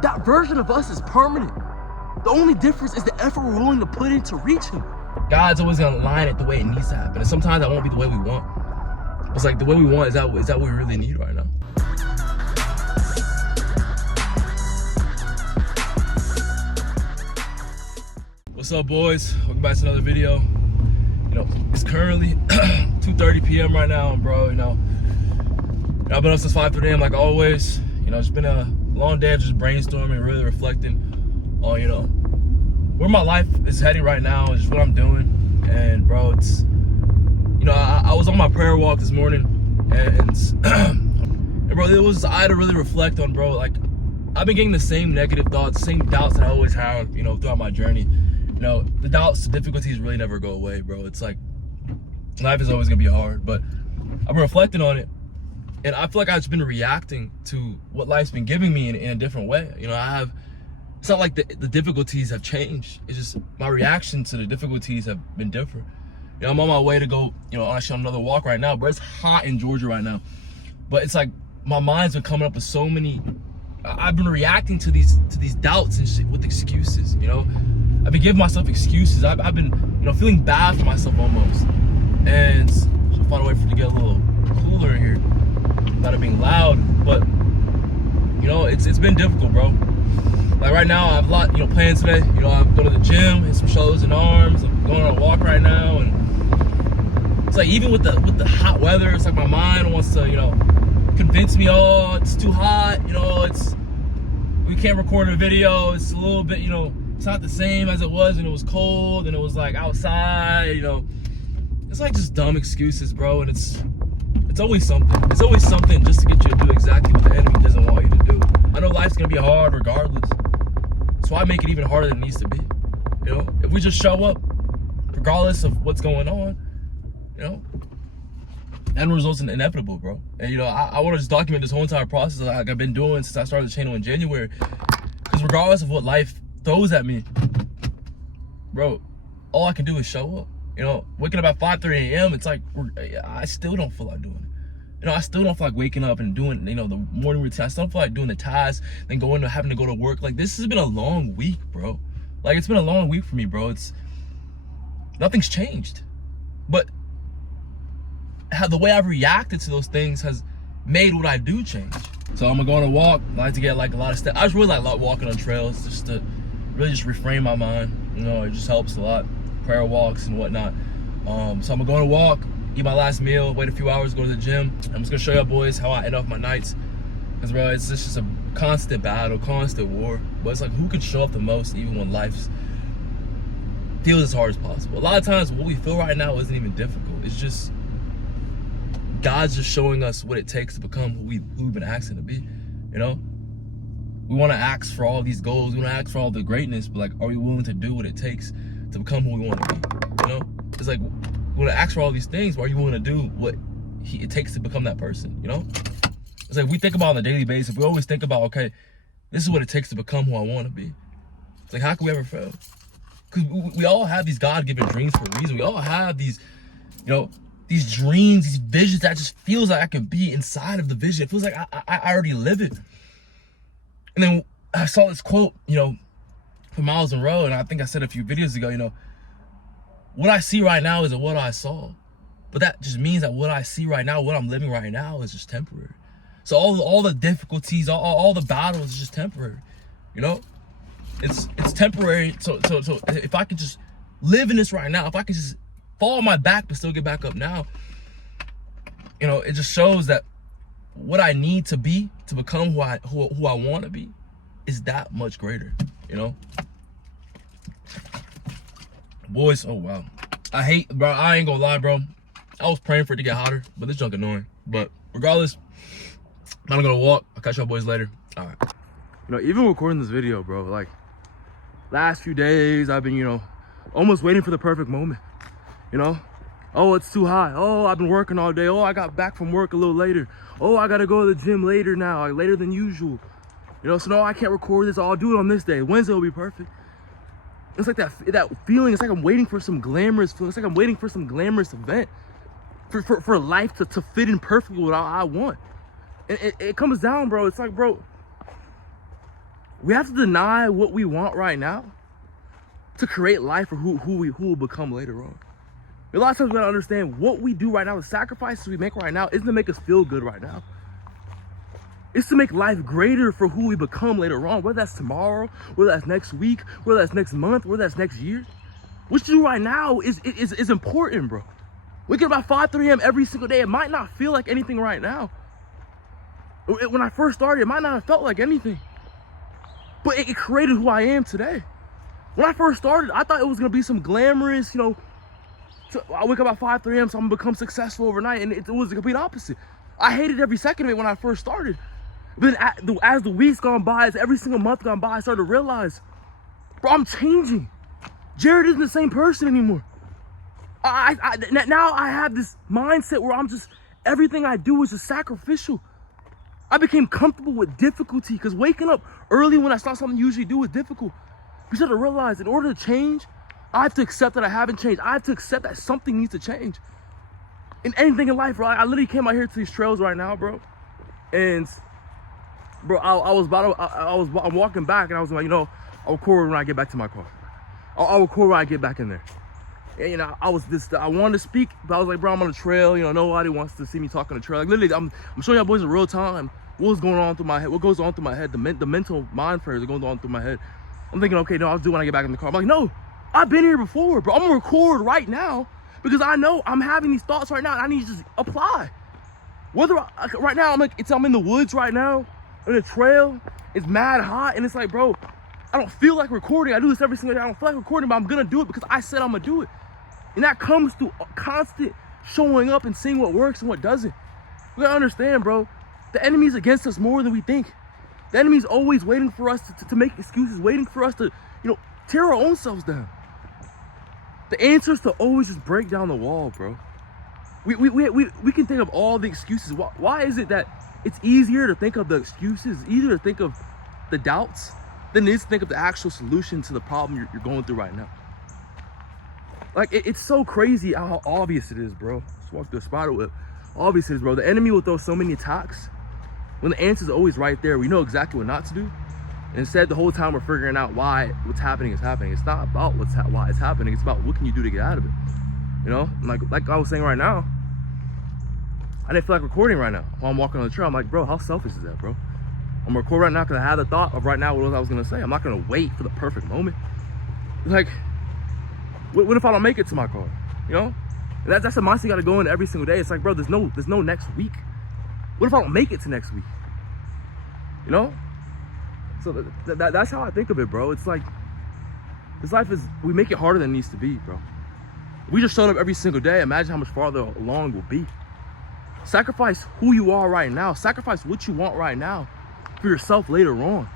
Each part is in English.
That version of us is permanent. The only difference is the effort we're willing to put in to reach him. God's always gonna line it the way it needs to happen. And sometimes that won't be the way we want. It's like the way we want, is that what we really need right now? What's up, boys? Welcome back to another video. You know, it's currently 2:30 p.m. right now, and bro, I've been up since 5:30 a.m. like always. It's been a long day of just brainstorming, really reflecting on, where my life is heading right now, and just what I'm doing. And bro, it's, I was on my prayer walk this morning, and bro, I had to really reflect on, bro, like, I've been getting the same negative thoughts, same doubts that I always have, throughout my journey. The doubts, the difficulties really never go away, bro. It's like, life is always gonna be hard, but I've been reflecting on it, and I feel like I've just been reacting to what life's been giving me in a different way. It's not like the difficulties have changed. It's just my reaction to the difficulties have been different. I'm on my way to go, actually on another walk right now, but it's hot in Georgia right now. But it's like, my mind's been coming up with so many, I've been reacting to these doubts and shit with excuses, I've been giving myself excuses. I've been, feeling bad for myself almost. And should find a way for it to get a little cooler in here without it being loud. But, it's been difficult, bro. Like right now, I have a lot, plans today. I'm going to the gym, hit some shoulders and arms. I'm going on a walk right now, and it's like, even with the hot weather, it's like my mind wants to, convince me, oh, it's too hot. We can't record a video. It's a little bit, it's not the same as it was when it was cold and it was like outside. It's like just dumb excuses, bro. And it's always something. It's always something just to get you to do exactly what the enemy doesn't want you to do. I know life's gonna be hard regardless. That's why I make it even harder than it needs to be. If we just show up, regardless of what's going on, end results are inevitable, bro. And I want to just document this whole entire process like I've been doing since I started the channel in January. Because regardless of what life throws at me, bro, all I can do is show up. Waking up at 5:30 a.m., it's like, I still don't feel like doing it. I still don't feel like waking up and doing, the morning routine. I still don't feel like doing the tasks, then having to go to work. Like, this has been a long week, bro. Like, it's been a long week for me, bro. Nothing's changed. But the way I've reacted to those things has made what I do change. So I'm gonna go on a walk. I like to get like a lot of steps. I just really like walking on trails just to really just reframe my mind. It just helps a lot. Prayer walks and whatnot. So I'm gonna go on a walk, eat my last meal, wait a few hours, go to the gym. I'm just gonna show you boys how I end off my nights. Because bro, it's just a constant battle, constant war. But it's like, who can show up the most even when life feels as hard as possible? A lot of times what we feel right now isn't even difficult. It's just God's just showing us what it takes to become who we've been asking to be. We want to ask for all these goals, we want to ask for all the greatness, but like, are we willing to do what it takes to become who we want to be? It's like, we want to ask for all these things, but are you willing to do what it takes to become that person? It's like, we think about on a daily basis, we always think about, okay, this is what it takes to become who I want to be. It's like, how can we ever fail? Because we all have these God-given dreams for a reason. We all have these, these dreams, these visions that just feels like I can be inside of the vision. It feels like I already live it. And then I saw this quote, from Miles Monroe, and I think I said a few videos ago, what I see right now isn't what I saw. But that just means that what I see right now, what I'm living right now, is just temporary. So all the difficulties, all the battles is just temporary. It's temporary. So if I could just live in this right now, if I could just fall on my back but still get back up now, it just shows that what I need to be to become who I want to be is that much greater. Boys, oh wow, bro, I ain't gonna lie, bro, I was praying for it to get hotter, but this junk annoying. But regardless, I'm gonna walk. I'll catch y'all boys later. All right. Even recording this video, bro, like, last few days I've been, almost waiting for the perfect moment. Oh, it's too hot. Oh, I've been working all day. Oh, I got back from work a little later. Oh, I gotta go to the gym later now, like later than usual. So no, I can't record this. I'll do it on this day. Wednesday will be perfect. It's like that feeling. It's like I'm waiting for some glamorous feeling. It's like I'm waiting for some glamorous event for life to fit in perfectly what I want. And it comes down, bro. It's like, bro, We have to deny what we want right now to create life for who will become later on. A lot of times we gotta understand what we do right now, the sacrifices we make right now isn't to make us feel good right now. It's to make life greater for who we become later on, whether that's tomorrow, whether that's next week, whether that's next month, whether that's next year. What you do right now is important, bro. Waking up about 5-3 a.m. every single day, it might not feel like anything right now. When I first started, it might not have felt like anything. But it created who I am today. When I first started, I thought it was gonna be some glamorous, I wake up at 5-3 a.m. so I'm gonna become successful overnight, and it was the complete opposite. I hated every second of it when I first started. But then as the weeks gone by, as every single month gone by, I started to realize, bro, I'm changing. Jared isn't the same person anymore. Now I have this mindset where everything I do is just sacrificial. I became comfortable with difficulty because waking up early when that's not something you usually do is difficult. You start to realize in order to change, I have to accept that I haven't changed. I have to accept that something needs to change. In anything in life, bro, I literally came out here to these trails right now, bro. And, bro, I'm walking back and I was like, I'll record when I get back to my car. I'll record when I get back in there. And, I wanted to speak, but I was like, bro, I'm on the trail. Nobody wants to see me talk on the trail. Like, literally, I'm showing y'all boys in real time what's going on through my head, what goes on through my head, the mental mind frames that are going on through my head. I'm thinking, okay, no, I'll do it when I get back in the car. I'm like, no, I've been here before, bro. I'm gonna record right now because I know I'm having these thoughts right now and I need to just apply. Right now, I'm in the woods right now, on a trail, it's mad hot, and it's like, bro, I don't feel like recording. I do this every single day. I don't feel like recording, but I'm gonna do it because I said I'm gonna do it. And that comes through constant showing up and seeing what works and what doesn't. We gotta understand, bro, the enemy's against us more than we think. The enemy's always waiting for us to make excuses, waiting for us to, tear our own selves down. The answer is to always just break down the wall, bro. We can think of all the excuses. Why is it that it's easier to think of the excuses, easier to think of the doubts, than it is to think of the actual solution to the problem you're going through right now? Like, it's so crazy how obvious it is, bro. Just walk through a spider web. Obvious it is, bro. The enemy will throw so many attacks when the answer is always right there. We know exactly what not to do. And instead, the whole time we're figuring out why what's happening is happening. It's not about why it's happening. It's about what can you do to get out of it. Like I was saying right now, I didn't feel like recording right now while I'm walking on the trail. I'm like, bro, how selfish is that, bro? I'm gonna record right now because I had the thought of right now what I was gonna say. I'm not gonna wait for the perfect moment. Like, what if I don't make it to my car? That's a mindset you gotta go in every single day. It's like, bro, there's no next week. What if I don't make it to next week? So that's how I think of it, bro. It's like, this life we make it harder than it needs to be, bro. If we just showed up every single day, imagine how much farther along we'll be. Sacrifice who you are right now. Sacrifice what you want right now for yourself later on.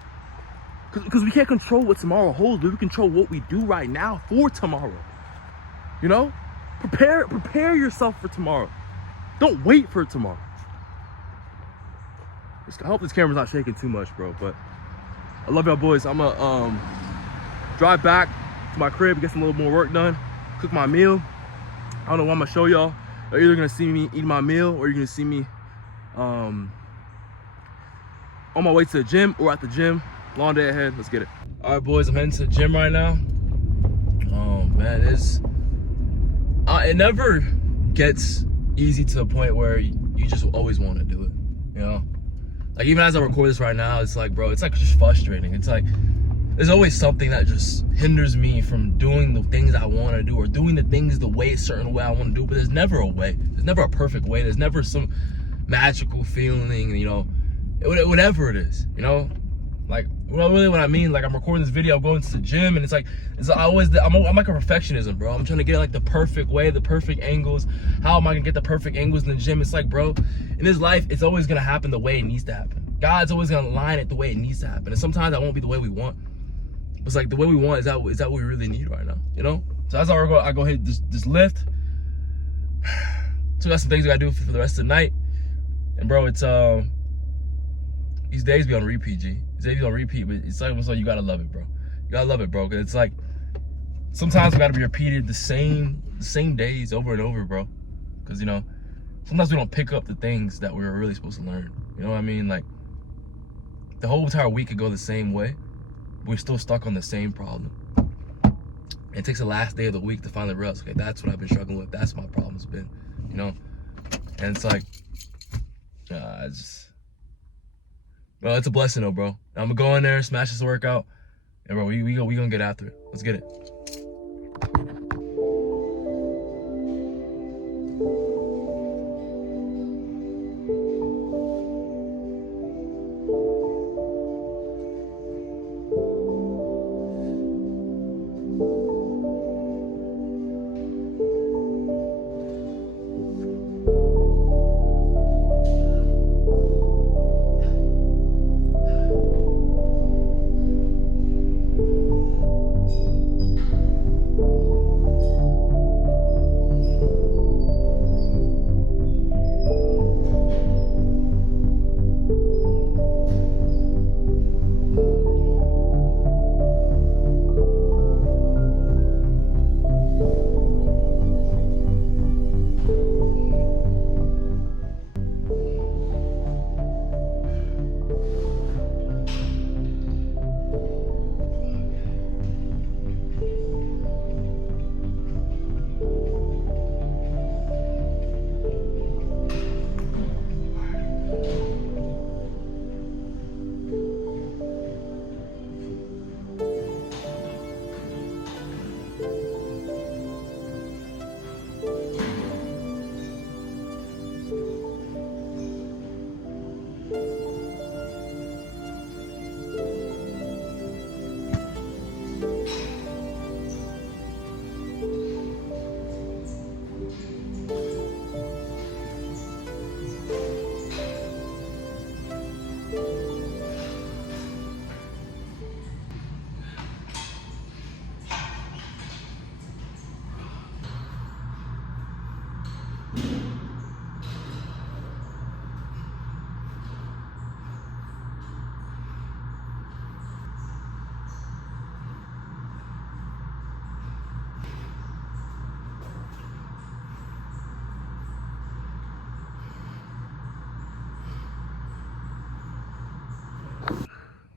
Because we can't control what tomorrow holds, but we control what we do right now for tomorrow. Prepare yourself for tomorrow. Don't wait for tomorrow. I hope this camera's not shaking too much, bro, but I love y'all boys. I'm gonna drive back to my crib, get some little more work done, cook my meal. I don't know what I'm gonna show y'all. You're either gonna see me eat my meal or you're gonna see me on my way to the gym or at the gym. Long day ahead, let's get it. All right, boys, I'm heading to the gym right now. Oh man, it never gets easy to a point where you just always want to do it, Like, even as I record this right now, it's like, bro, it's like just frustrating. It's like, there's always something that just hinders me from doing the things I want to do or doing the things a certain way I want to do, but there's never a way. There's never a perfect way. There's never some magical feeling, whatever it is, Like, really what I mean, like, I'm recording this video, I'm going to the gym, and I'm like a perfectionism, bro. I'm trying to get like the perfect way, the perfect angles. How am I gonna get the perfect angles in the gym? It's like, bro, in this life, it's always gonna happen the way it needs to happen. God's always gonna line it the way it needs to happen. And sometimes that won't be the way we want. But it's like, the way we want, is that what we really need right now, So as I go hit this lift. So I got some things I gotta do for the rest of the night. And bro, it's these days be on repeat, G. These days be on repeat, but it's like, so you gotta love it, bro. You gotta love it, bro. Cause it's like, sometimes we gotta be repeated the same days over and over, bro. Cause sometimes we don't pick up the things that we're really supposed to learn. You know what I mean? Like, the whole entire week could go the same way, we're still stuck on the same problem. It takes the last day of the week to finally realize, okay, that's what I've been struggling with. That's my problem's been, you know? And it's like, bro, it's a blessing though, bro. I'm gonna go in there, smash this workout, and bro, we gonna get after it. Let's get it.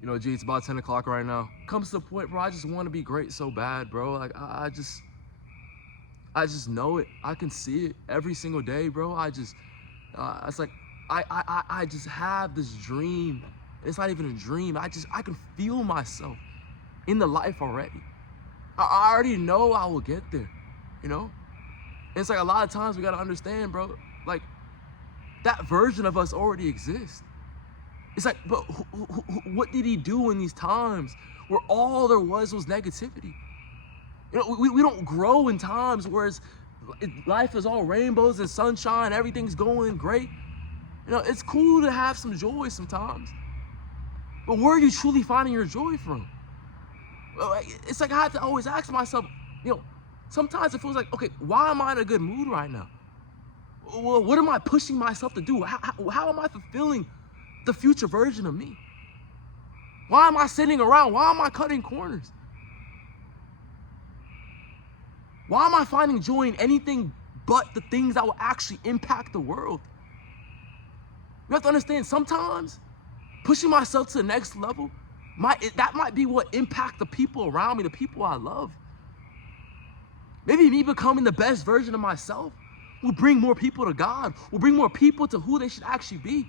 You know, G, it's about 10 o'clock right now. Comes to the point, bro, I just want to be great so bad, bro. Like, I just know it. I can see it every single day, bro. It's like, I just have this dream. It's not even a dream. I can feel myself in the life already. I already know I will get there, you know? And it's like a lot of times we got to understand, bro, like, that version of us already exists. It's like, but what did he do in these times where all there was negativity? You know, we don't grow in times where life is all rainbows and sunshine, everything's going great. You know, it's cool to have some joy sometimes. But where are you truly finding your joy from? It's like I have to always ask myself, you know, sometimes it feels like, okay, why am I in a good mood right now? Well, what am I pushing myself to do? How am I fulfilling the future version of me? Why am I sitting around? Why am I cutting corners? Why am I finding joy in anything but the things that will actually impact the world? You have to understand, sometimes pushing myself to the next level, that might be what impact the people around me, the people I love. Maybe me becoming the best version of myself will bring more people to God, will bring more people to who they should actually be.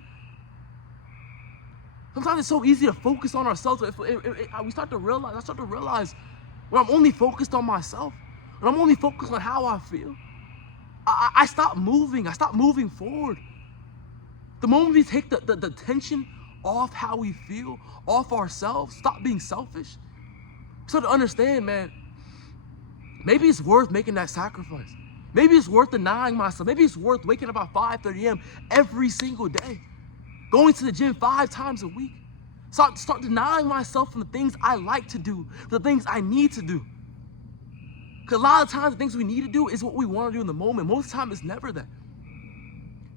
Sometimes it's so easy to focus on ourselves. I start to realize when I'm only focused on myself, when I'm only focused on how I feel, I stop moving. I stop moving forward. The moment we take the tension off how we feel, off ourselves, stop being selfish, start to understand, man, maybe it's worth making that sacrifice. Maybe it's worth denying myself. Maybe it's worth waking up at 5:30 a.m. every single day, going to the gym 5 times a week. Start denying myself from the things I like to do, the things I need to do. Because a lot of times the things we need to do is what we want to do in the moment. Most of the time it's never that.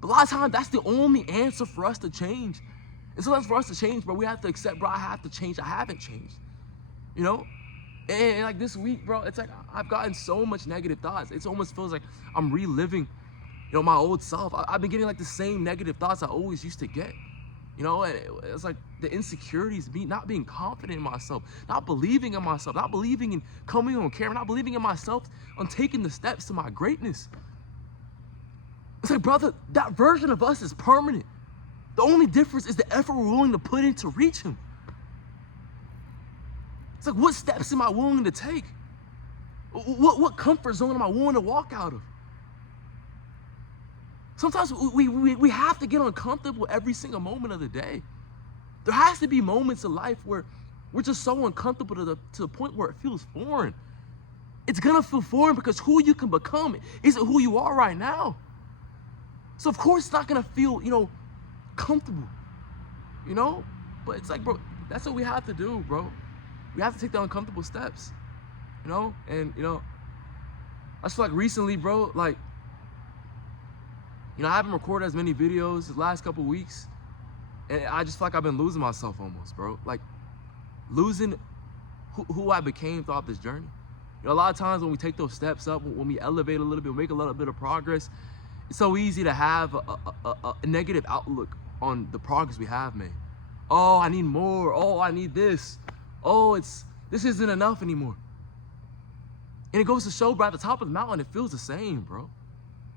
But a lot of times that's the only answer for us to change. And sometimes for us to change, bro, we have to accept, bro, I have to change. I haven't changed. You know? And like this week, bro, it's like I've gotten so much negative thoughts. It almost feels like I'm reliving, you know, my old self. I've been getting like the same negative thoughts I always used to get. You know, and it's like the insecurities, me not being confident in myself, not believing in myself, not believing in coming on camera, not believing in myself on taking the steps to my greatness. It's like, brother, that version of us is permanent. The only difference is the effort we're willing to put in to reach him. It's like, what steps am I willing to take? What comfort zone am I willing to walk out of? Sometimes we have to get uncomfortable every single moment of the day. There has to be moments in life where we're just so uncomfortable to the point where it feels foreign. It's gonna feel foreign because who you can become isn't who you are right now. So of course it's not gonna feel, comfortable, But it's like, bro, that's what we have to do, bro. We have to take the uncomfortable steps, And, I just feel like recently, bro, like, I haven't recorded as many videos the last couple weeks, and I just feel like I've been losing myself almost, bro. Like, losing who I became throughout this journey. A lot of times when we take those steps up, when we elevate a little bit, make a little bit of progress, it's so easy to have a negative outlook on the progress we have made. Oh, I need more. Oh, I need this. Oh, this isn't enough anymore. And it goes to show, bro, at the top of the mountain, it feels the same, bro.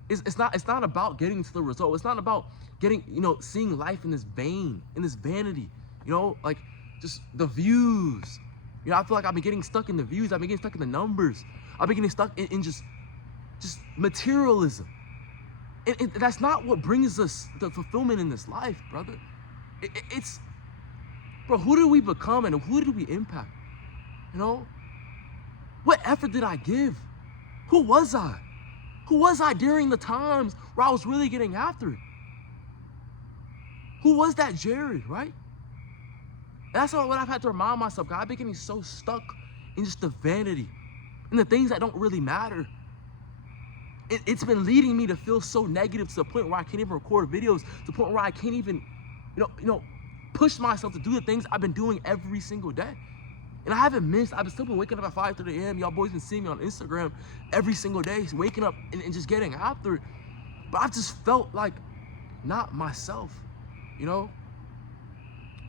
It's not about getting to the result. It's not about getting, seeing life in this vein, in this vanity, like just the views. I feel like I've been getting stuck in the views. I've been getting stuck in the numbers. I've been getting stuck in just materialism. And that's not what brings us the fulfillment in this life, brother. It's, bro, who did we become and who did we impact? What effort did I give? Who was I? Who was I during the times where I was really getting after it? Who was that Jared, right? And that's what I've had to remind myself, God. I've been getting so stuck in just the vanity and the things that don't really matter. It's been leading me to feel so negative to the point where I can't even record videos, to the point where I can't even, push myself to do the things I've been doing every single day. And I haven't missed. I've still been waking up at 5:30 a.m. Y'all boys been seeing me on Instagram every single day, waking up and just getting after it. But I've just felt like not myself,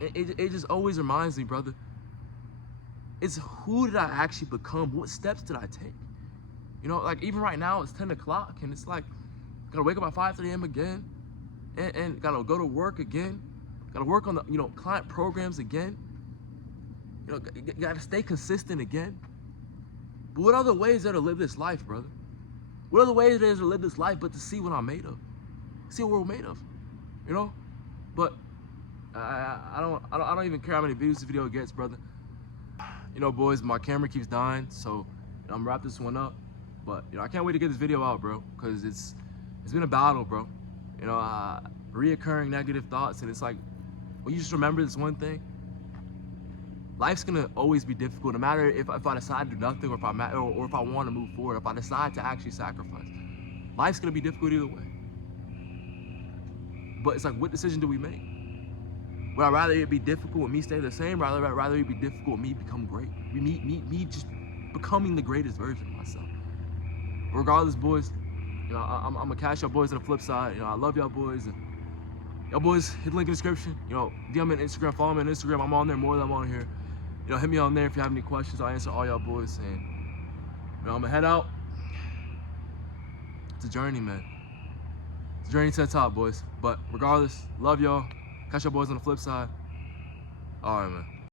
It just always reminds me, brother, it's who did I actually become? What steps did I take? Like even right now, it's 10 o'clock and it's like, gotta wake up at 5:30 a.m. again and gotta go to work again. Gotta work on the, client programs again. Gotta stay consistent again. But what other ways are there to live this life, brother? What other ways there is to live this life but to see what I'm made of? See what we're made of, But I don't even care how many views this video gets, brother. Boys, my camera keeps dying, so I'm gonna wrap this one up. But I can't wait to get this video out, bro, because it's been a battle, bro. Reoccurring negative thoughts, and it's like, well, you just remember this one thing. Life's gonna always be difficult, no matter if I decide to do nothing or if I want to move forward, if I decide to actually sacrifice. Life's gonna be difficult either way. But it's like, what decision do we make? Would I rather it be difficult with me stay the same, or rather it be difficult with me become great? Me just becoming the greatest version of myself. Regardless, boys, I'm gonna catch y'all boys on the flip side. I love y'all boys. And y'all boys, hit the link in the description. DM me on Instagram, follow me on Instagram. I'm on there more than I'm on here. Hit me on there if you have any questions. I'll answer all y'all boys. And I'm gonna head out. It's a journey, man. It's a journey to the top, boys. But regardless, love y'all. Catch y'all boys on the flip side. All right, man.